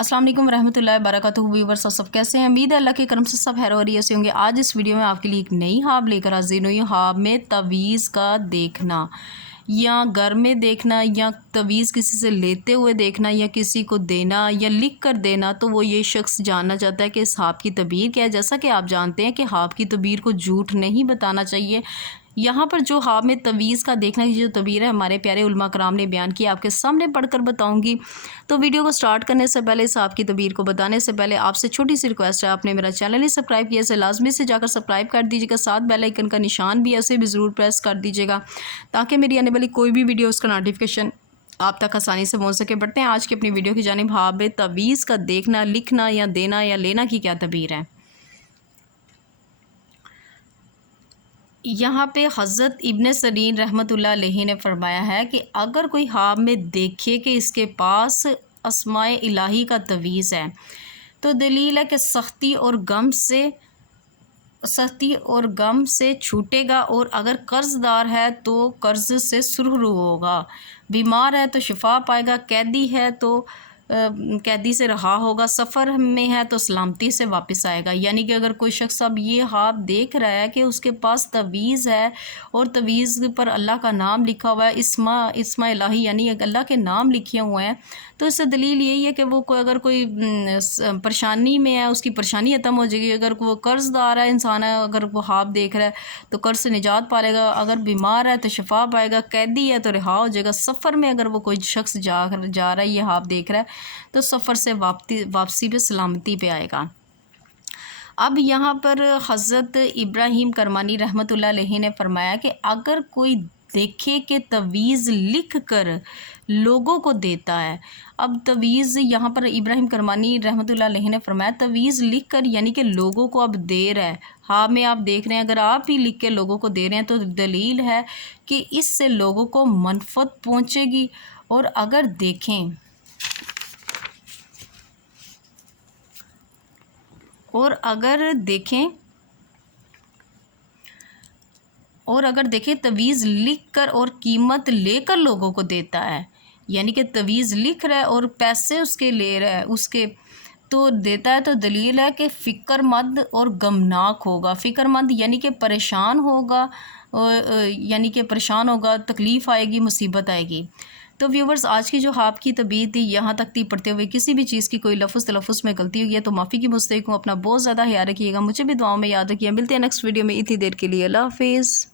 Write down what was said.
अस्सलाम वालेकुम रहमतुल्लाहि व बरकातुहू। व्यूअर्स सब कैसे हैं? उम्मीद है अल्लाह के करम से सब खैर और से होंगे। आज इस वीडियो में आपके लिए एक नई हाब लेकर हाजिर हुई हूँ। हाब में तवीज़ का देखना या घर में देखना या तवीज़ किसी से लेते हुए देखना या किसी को देना या लिख कर देना, तो वो ये शख्स जानना चाहता है कि इस हाब की तबीर क्या है। जैसा कि आप जानते हैं कि हाब की तबीर को झूठ नहीं बताना चाहिए। यहाँ पर जो हाब में तवीज़ का देखना की जो तबीर है हमारे प्यारे उलमा कराम ने बयान की, आपके सामने पढ़कर बताऊंगी। तो वीडियो को स्टार्ट करने से पहले, इस हाब की तबीर को बताने से पहले आपसे छोटी सी रिक्वेस्ट है, आपने मेरा चैनल नहीं सब्सक्राइब किया इसे लाजमी से जाकर सब्सक्राइब कर दीजिएगा। साथ बेल आइकन का निशान भी ऐसे भी ज़रूर प्रेस कर दीजिएगा ताकि मेरी आने वाली कोई भी वीडियो उसका नोटिफिकेशन आप तक आसानी से पहुँच सके। बढ़ते हैं आज की अपनी वीडियो की जानिब। हाब में तवीज़ का देखना, लिखना या देना या लेना की क्या तबीर है। यहाँ पे हज़रत इब्न सरीन रहमतुल्लाह अलैहि ने फरमाया है कि अगर कोई हाब में देखे कि इसके पास अस्माए इलाही का तवीज़ है, तो दलील है कि सख्ती और गम से छूटेगा, और अगर कर्ज़दार है तो कर्ज़ से सुरखरू होगा, बीमार है तो शिफा पाएगा, कैदी है तो कैदी से रहा होगा, सफ़र में है तो सलामती से वापस आएगा। यानी कि अगर कोई शख्स अब ये हाब देख रहा है कि उसके पास तवीज़ है और तवीज़ पर अल्लाह का नाम लिखा हुआ है, इस्मा इलाही यानी अल्लाह के नाम लिखे हुए हैं, तो इससे दलील यही है कि वो अगर कोई परेशानी में है उसकी परेशानी ख़त्म हो जाएगी। अगर वो कर्ज़दार है इंसान है, अगर वो हाब देख रहा है तो कर्ज़ से निजात पालेगा, अगर बीमार है तो शिफा पाएगा, कैदी है तो रिहा हो जाएगा, सफ़र में अगर वो कोई शख्स जा रहा है, ये हाब देख रहा है तो सफ़र से वापसी पे सलामती पे आएगा। अब यहाँ पर हज़रत इब्राहीम करमानी रहमतुल्लाह अलैहि ने फरमाया कि अगर कोई देखे कि तवीज़ लिख कर लोगों को देता है। अब तवीज़ यहाँ पर इब्राहीम करमानी रहमतुल्लाह अलैहि ने फरमाया तवीज़ लिख कर यानी कि लोगों को अब दे रहा है। हाँ में आप देख रहे हैं, अगर आप ही लिख के लोगों को दे रहे हैं तो दलील है कि इससे लोगों को मनफ़त पहुँचेगी। और अगर देखें तवीज़ लिख कर और कीमत लेकर लोगों को देता है, यानी कि तवीज़ लिख रहा है और पैसे उसके ले रहा है, उसके तो देता है, तो दलील है कि फ़िक्रमंद और गमनाक होगा। फ़िक्रमंद यानी कि परेशान होगा, तकलीफ़ आएगी, मुसीबत आएगी। तो व्यूवर्स आज की जो हाब की तबीर थी यहाँ तक थी। पढ़ते हुए किसी भी चीज़ की कोई लफ्ज़ तलफ़ुज़ में गलती हुई है तो माफ़ी की मुस्तहिक़ हूँ। अपना बहुत ज़्यादा ख्याल रखिएगा, मुझे भी दुआओं में याद रखिए। मिलते हैं नेक्स्ट वीडियो में, इतनी देर के लिए अल्लाह हाफ़िज़।